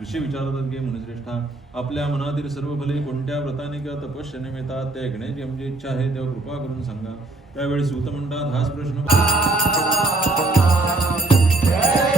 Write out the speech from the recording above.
ऋषी विचारतात की म्हणून श्रेष्ठा आपल्या मनातील सर्व भले कोणत्या व्रताने किंवा तपश्चने मिळतात ते ऐकण्याची आमची इच्छा आहे तेव्हा कृपा करून सांगा त्यावेळी सूत म्हणतात हाच प्रश्न